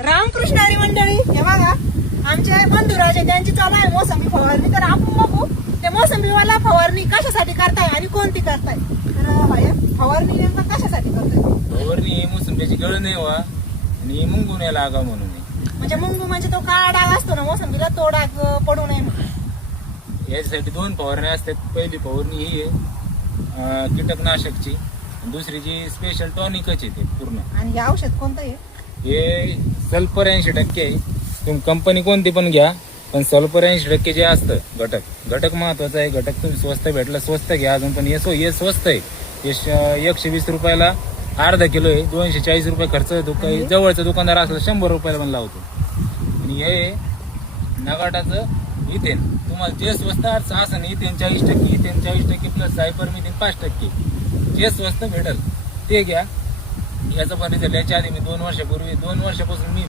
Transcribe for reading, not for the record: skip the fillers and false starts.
रामकृष्ण हरी मंडळी, हे बघा आमचे बंधुराज आहे, त्यांची चालू आहे मोसंबी फवारणी. तर आपण बघू ते मोसंबीवाला फवारणी कशासाठी करताय आणि कोणती करताय. तर भाई फवारणी नेमकं कशासाठी करताय. फवारणी ही मोसंबीची गळ नाही व्हा आणि मुंगू नाही लागा म्हणून आहे. म्हणजे मुंगू म्हणजे तो काळा डाग असतो ना मोसंबीला, तो डाग पडू नये म्हणून. याच्यासाठी दोन फवारण्या असतात. पहिली फवारणी ही आहे कीटकनाशकची, दुसरी जी स्पेशल टॉनिकच आहे ते पूर्ण. आणि हे औषध कोणतं आहे. हे सल्फर 80% आहे. तुम्ही कंपनी कोणती पण घ्या, पण सल्फर 80% जे असतं घटक महत्वाचं आहे. घटक तुम्ही स्वस्त भेटलं स्वस्त घ्या अजून, पण हे स्वस्त आहे. हे 120 रुपयाला अर्धा किलो आहे. 240 रुपये खर्च होतो. काही जवळचं दुकानदार असलं 100 रुपयाला पण लावतो. आणि हे नगाटाचं इथेन तुम्हाला जे स्वस्त असं इथेन 40%, इथेन 40% प्लस सायपरमिथेन 5%, जे स्वस्त भेटल ते घ्या. याचा पण रिझल्ट याच्या आधी मी 2 वर्षापासून मी